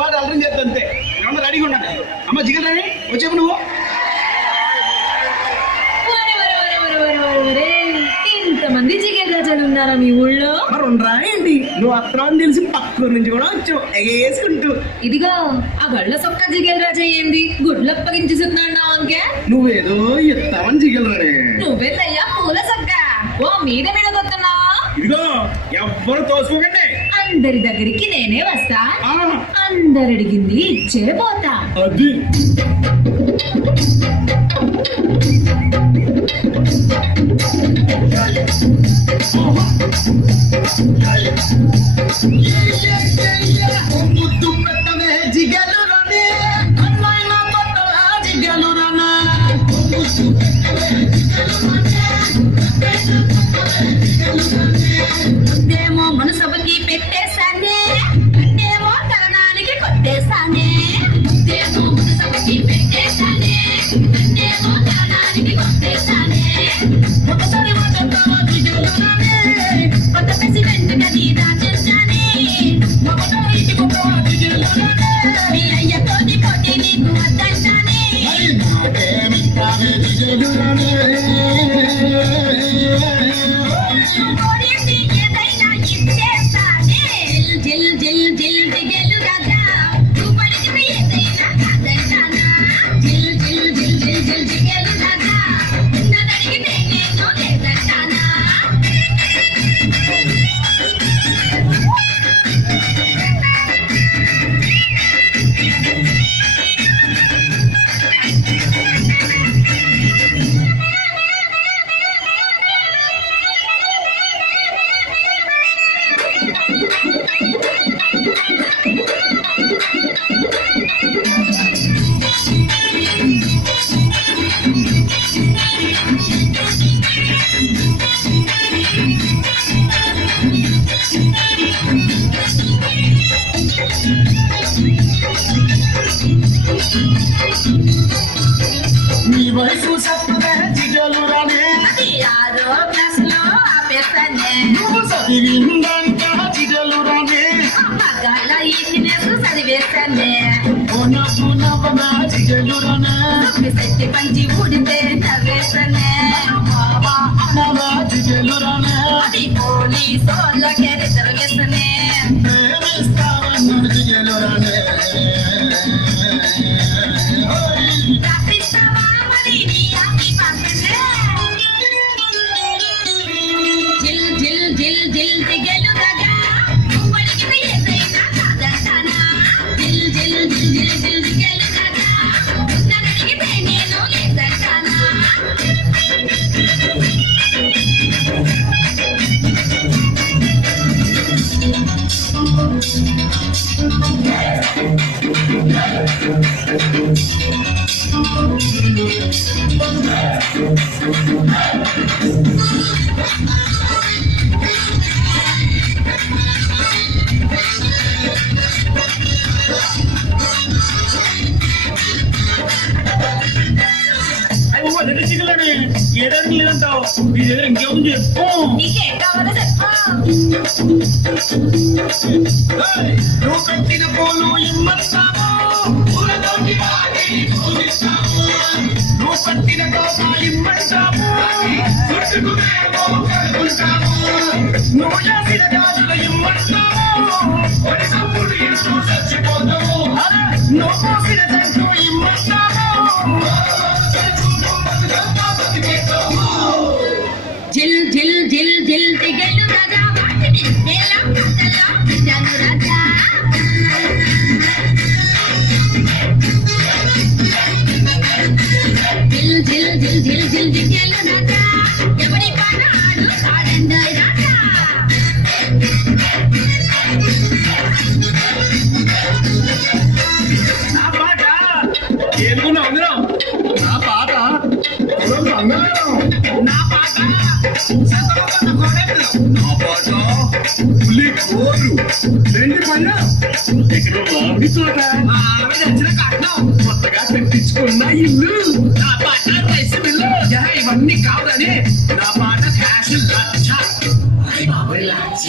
పాట అలరం చేస్తా అంతే. ఏమన్నా రెడీగా ఉండండి. అమ్మ జిగల్ రాని వచ్చేపు నువ్వు. ఇంతమంది జిగేల్ రాజాలు ఉన్నారా మీ ఊళ్ళో? మరి ఉండరా ఏంటి? నువ్వు అత్రం తెలిసి పక్కూరు నుంచి కూడా వచ్చావు ఎగేసుకుంటూ. ఇదిగో ఆ గళ్ళ సొక్క జిగేల్ రాజా ఏంది గుడ్లప్పగించుతున్నావు అంకే? నువ్వేదో ఎత్తావని జిగల్ రాని. నువ్వేదయ్యా పూల సొక్క ఓ మీద మీద కొత్తనా? ఇదిగో ఎవ్వరు తోసుకోకండి. అందరి దగ్గరికి నేనే వస్తా, ఆ, అందరు అడిగింది ఇచ్చే పోతా. అది ముద్దు పెట్టవే జిగలు రాని, అమ్మాయినా కొట్టవే జిగలు రానా. ఏమో మనసభకి పెట్టేశానే, ఏమో తరణానికి కొట్టేశానే. ఏమో మనసభకి పెట్టేశానే, ఏమో తరణానికి కొట్టేశానే. ఒకసారి వదలతావా జిగలు రానే, కొత్త ప్రెసిడెంట్ గది దాచేశానే. ఒకటో ఇంటికొకవా జిగలు రానే, మీ అయ్యతోటి పోటీ నీకు వద్దంటానే. కోరింది ఏదైనా ఇచ్చేస్తానే. జిల్ జిల్ జిల్ జిగేలు రాజా, నువ్వు పలికితే ఏదైనా కాదంటానా. జిల్ జిల్ జిల్ జిల్ జిల్ జిగేలు రాజా, ఉన్నదడిగితే నేను లేదంటానా. నీ వయసు చెప్పవే జిగలు రాని. అది 6వ క్లాసులో ఆపేస్తానే. నువ్వు చదివిందంట జిగలు రాని. మగాళ్ళ ఇంజనీర్స్ చదివేస్తానే. నవ్వు నవ్వనా జిగలు రానా. శక్తి పంచి ఊడితే నవ్వేస్తానే. బాబా అనవా జిగలు రానా. అది పోలీసోళ్ళకే రిజర్వేస్తనే. ప్రేమిస్తావన్నాడు జిగలు రానే. రాపిస్తావా మరి నీ ఆకి పాసనే. జిల్ జిల్ జిల్ జిల్ జిగేలు రాజా, నువ్వు అడిగితే ఏదైనా కాదంటానా. జిల్ జిల్ జిల్ జిల్ జిల్ జిగేలు రాజా, నన్ను అడిగితే నేను లేదంటానా. ఏడాది లేదంటావు. నీ దగ్గర ఇంకేముంది చెప్పు. నీకేం కావాలో చెప్పు. నువ్వు కట్టిన పూలు ఇమ్మంటావు, పూలతోటి వాటిని పూజిస్తావు. నువ్వు కట్టిన కోప ఇమ్మంటావు, చుట్టుకునేమో కలుపుకుంటావు. నువ్వు చేసిన గాజులు ఇమ్మంటావు, ఒడి సంపుడు ఇంటూ చచ్చిపోతావు. నువ్వు పోసిన జంటు ఇమ్మంటావు, జిల్ జిల్ జిల్ జిల్ జిగేలు రాజా, వాటిని నేల కథలో జిగేలు రాజా. జిల్ జిల్ జిల్ జిల్ జిల్ జిగేలు రాజా, ఎవరి పాట ఆడు ఆడండోయ్ రాజా. నా పాట ఏనుకున్నావు అందరం. నా పాట నా పాట నా పాట పులి కోరు రెండు పళ్ళ ఇక్కడ మామిడి తోట మా ఆవిడ వచ్చిన కట్నం కొత్తగా కట్టించుకున్న ఇల్లు. నా పాట రైస్ మిల్లు. ఇవన్నీ కావాలని నా పాట ఫ్యాషన్ లచ్చ. బాబాయ్ లచ్చ